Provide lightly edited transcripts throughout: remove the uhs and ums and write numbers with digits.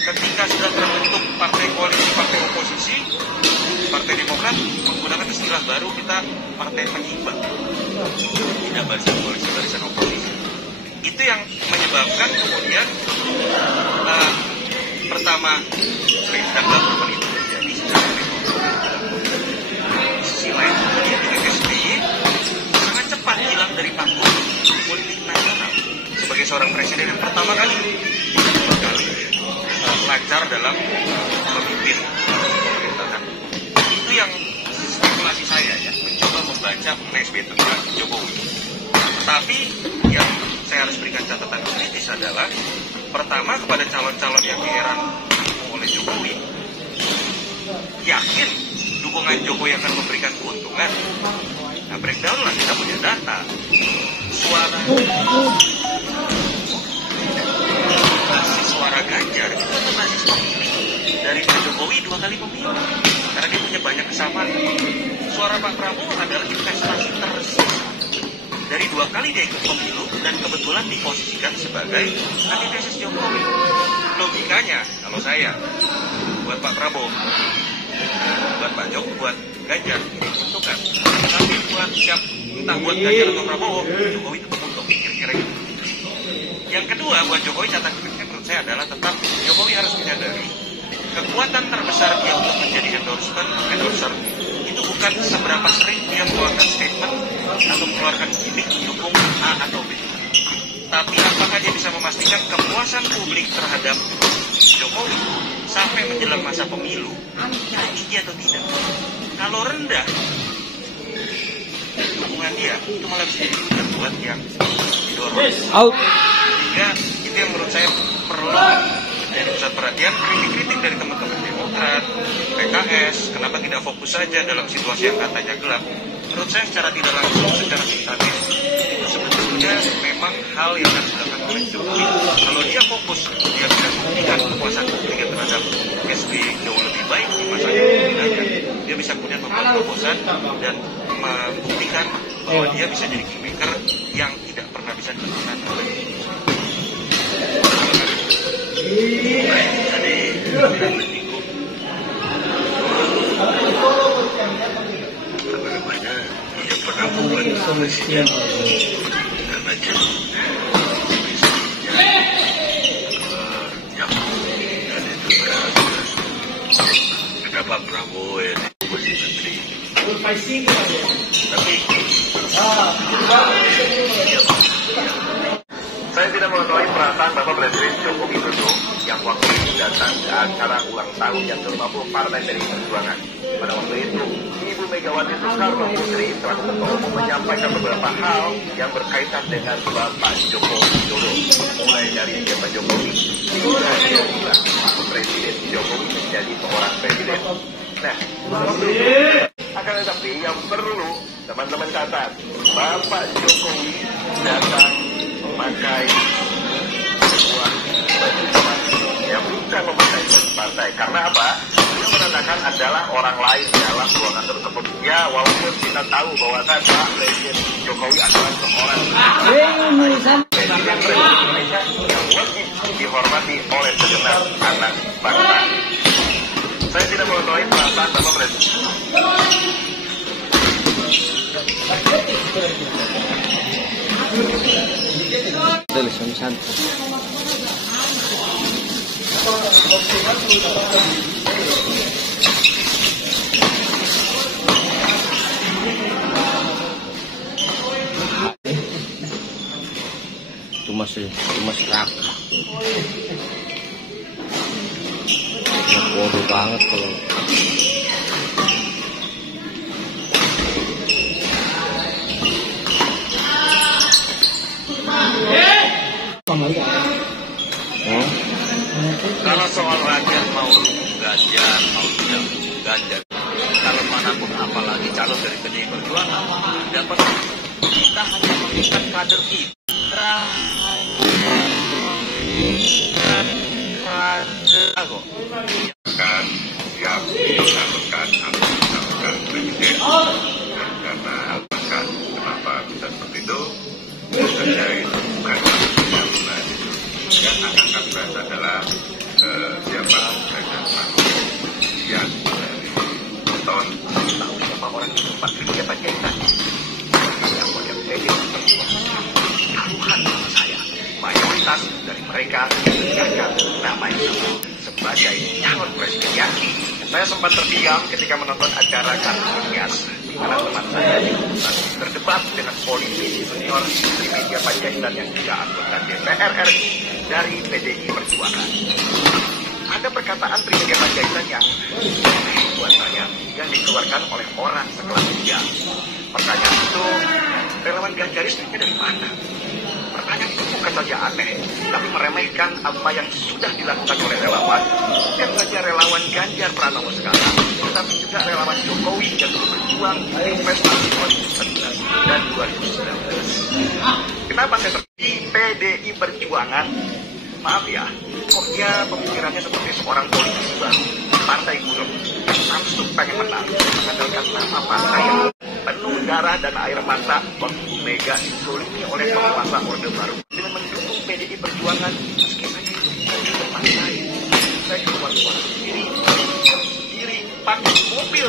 Ketika sudah terbentuk partai koalisi, partai oposisi, Partai Demokrat menggunakan istilah baru kita partai penyeimbang, tidak barisan koalisi, barisan oposisi. Itu yang menyebabkan kemudian pertama perintah government itu terjadi secara reformasi. Di sisi lain kemudian juga SBY sangat cepat hilang dari panggung politik nasional sebagai seorang presiden yang pertama kali lancar dalam memimpin pemerintahan. Itu yang spekulasi saya ya, mencoba membaca mengenai SBY tentang Jokowi. Tetapi yang saya harus berikan catatan kritis adalah pertama kepada calon-calon yang didukung oleh Jokowi, yakin dukungan Jokowi akan memberikan keuntungan. Nah, breakdown lah, kita punya data. Suara Ganjar itu basis pemilih dari Pak Jokowi 2 kali pemilu, karena dia punya banyak kesamaan. Suara Pak Prabowo adalah investasi tersisa dari 2 kali dia ikut pemilu dan kebetulan diposisikan sebagai antitesis Jokowi. Logikanya, kalau saya buat Pak Prabowo, buat Pak Jokowi, buat Ganjar ini menguntungkan. Tapi buat entah buat Ganjar atau Prabowo, Jokowi itu menguntungkan, kira-kira gitu. Yang kedua, buat Jokowi catatan kritisnya menurut saya adalah tetap Jokowi harus menyadari kekuatan terbesar dia untuk menjadi endorser itu bukan seberapa sering dia mengeluarkan statement atau mengeluarkan gimmick mendukung A atau B, tapi apakah dia bisa memastikan kepuasan publik terhadap Jokowi sampai menjelang masa pemilu tinggi atau tidak. Kalau rendah dukungan dia, itu malah bisa jadi hujan buat yang didorong. Sehingga itu yang menurut saya perlu menjadi pusat perhatian. Kritik-kritik dari teman-teman Demokrat, PKS, kenapa tidak fokus saja dalam situasi yang katanya gelap. Menurut saya secara tidak langsung, secara substantif, itu sebetulnya memang hal yang harus dilakukan oleh Jokowi. Kalau dia fokus, dia bisa membuktikan kepuasan publiknya terhadap SBY jauh lebih baik di masanya pembinaannya. Dia bisa kemudian membuat terobosan dan membuktikan bahwa dia bisa jadi kingmaker yang tidak pernah bisa dilakukan oleh jadi dia pernah membuat presiden dan macam kenapa Prabowo ya posisi menteri, tapi saya tidak mengetahui perasaan Bapak Presiden Joko Widodo yang waktu itu datang ke acara ulang tahun yang ke-50 Partai PDI Perjuangan. Pada waktu itu, Ibu Megawati Soekarno Putri telah menyampaikan beberapa hal yang berkaitan dengan Bapak Joko Widodo, mulai dari siapa Jokowi, hingga dia juga Pak Presiden Jokowi menjadi seorang presiden. Nah, akan tetapi yang perlu teman-teman catat, Bapak Jokowi datang memakai sebuah yang bukan memakai partai. Karena apa? Dia menandakan adalah orang lain dalam ruangan tersebut. Ya, walaupun kita tahu bahwa Pak Presiden Jokowi adalah seorang Presiden Indonesia yang wajib dihormati oleh segenap anak bangsa. Saya tidak mengetahui perasaan Bapak Presiden. Tulisan santai. Cuma serakah. Bodoh banget kalau kalau soal rakyat mau dukung Ganjar, mau tidak dukung Ganjar, kalau manapun apalagi calon dari PDI Perjuangan dapat, kita hanya mengingat kader kita. Aku. Kan yang dilakukan atau dilakukan presiden karena alasan kenapa bisa seperti itu saja itu bukan pembangunan yang akan kami bahas adalah siapa yang dari tahun Tahu siapa orang itu Pak Surya Panjaitan? Yang model PD taruhan sama saya. Mayoritas dari mereka menjaga nama itu sebagai calon presiden ya. Saya sempat terdiam ketika menonton acara Kartunias di mana teman saya berdebat dengan politisi senior di media Panjaitan yang juga anggota DPR RI dari PDI Perjuangan. Ada perkataan Brigjen Panjaitan yang buat saya yang dikeluarkan oleh orang sekelas dia. Pertanyaan itu, relawan Ganjaris duitnya dari mana? Pertanyaan itu bukan saja aneh, tapi meremehkan apa yang sudah dilakukan oleh relawan. Bukan saja relawan Ganjar Pranowo sekarang, tetapi juga relawan Jokowi yang berjuang investasi 2019 dan 2019. Kenapa saya terjadi PDI Perjuangan? Maaf ya, kok dia pemikirannya seperti seorang politisi baru, partai buruh, yang langsung pengen menang, mengandalkan nama partai yang penuh darah dan air mata waktu Mega dizolimi oleh penguasa Orde Baru dengan mendukung PDI Perjuangan meski saja itu partai. Saya keluar sendiri, pakai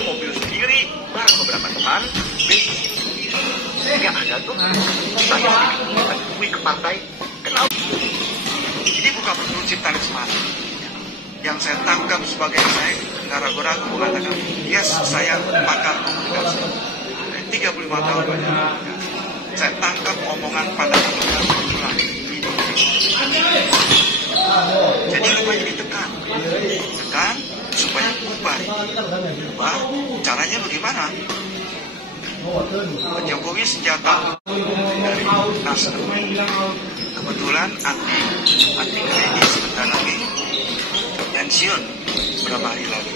mobil sendiri, bareng beberapa teman, bensin sendiri. Nggak ada tuh, saya akui ke partai, kenal. Ini bukan menurut Cipta Lesmana. Yang saya tangkap sebagai saya nggak ragu-ragu mengatakan, yes, saya pakar komunikasi. 35 tahun banyak. Saya tangkap omongan pada komunikasi. Jadi rupanya ditekan supaya ubah. Caranya bagaimana? Pak Jokowi senjata dari Nasdem. Kebetulan anti klinis sebentar lagi pensiun beberapa hari lagi.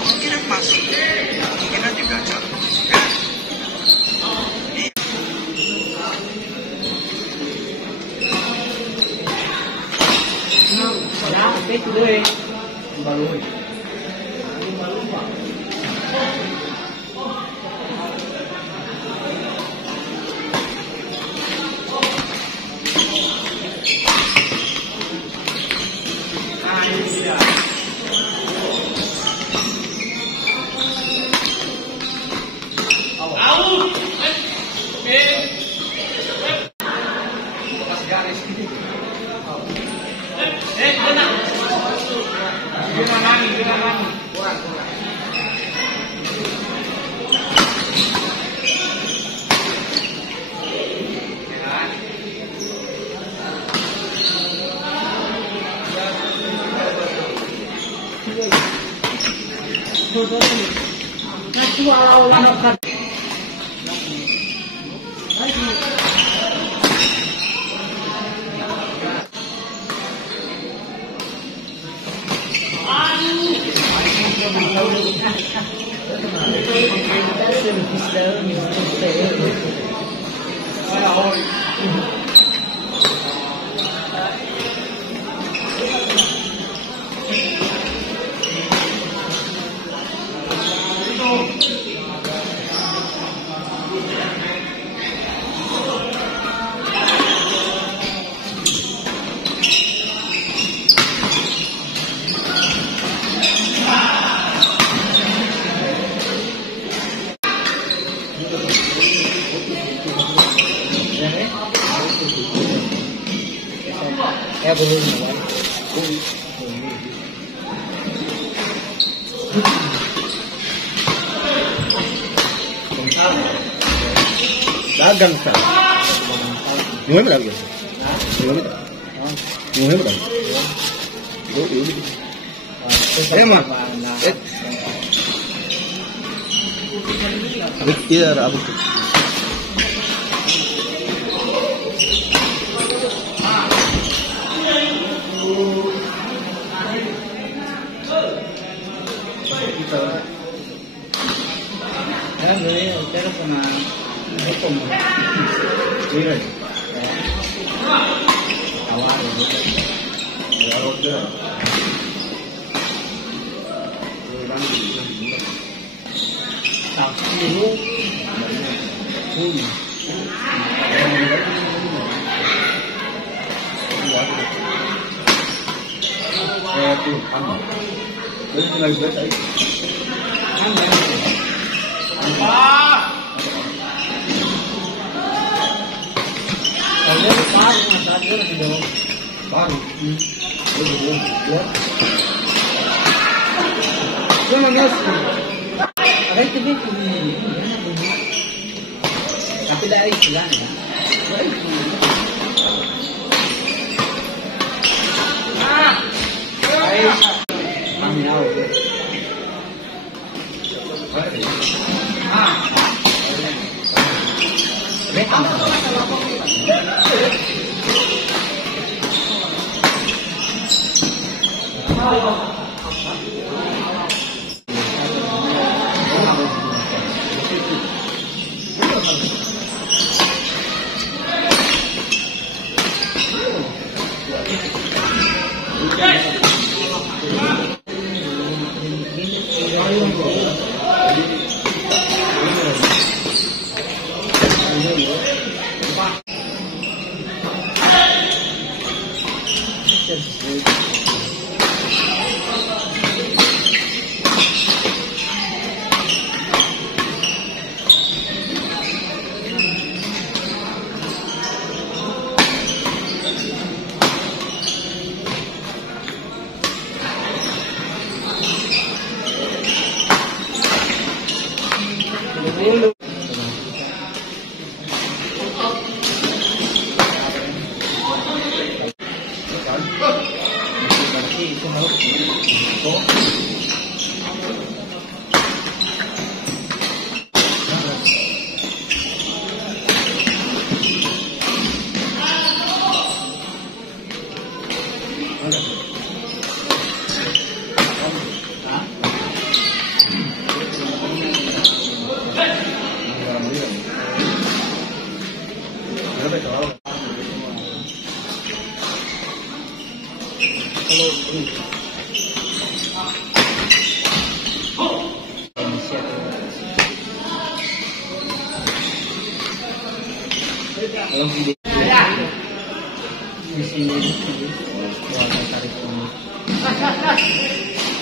Kemungkinan masuk, kemungkinan juga calon presiden. Dagang sa. Yung mo lagi. Yung mo. Yung mo lagi. Yung. Eh ma. Bitir abu. Tapi dari bulan ya.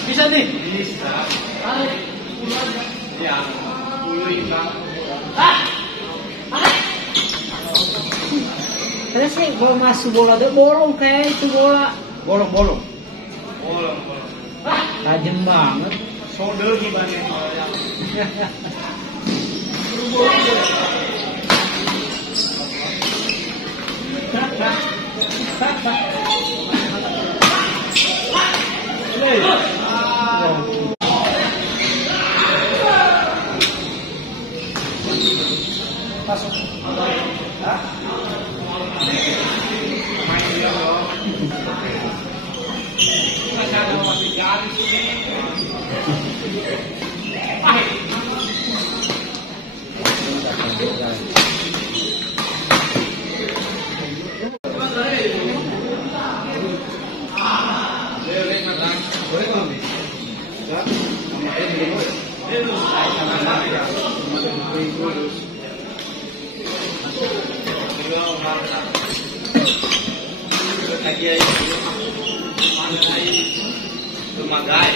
Bisa nih. Terus sih kalau masuk bola tuh bolong kayak itu bola. Bolong. Tajam banget. Solder gimana? Lumagai.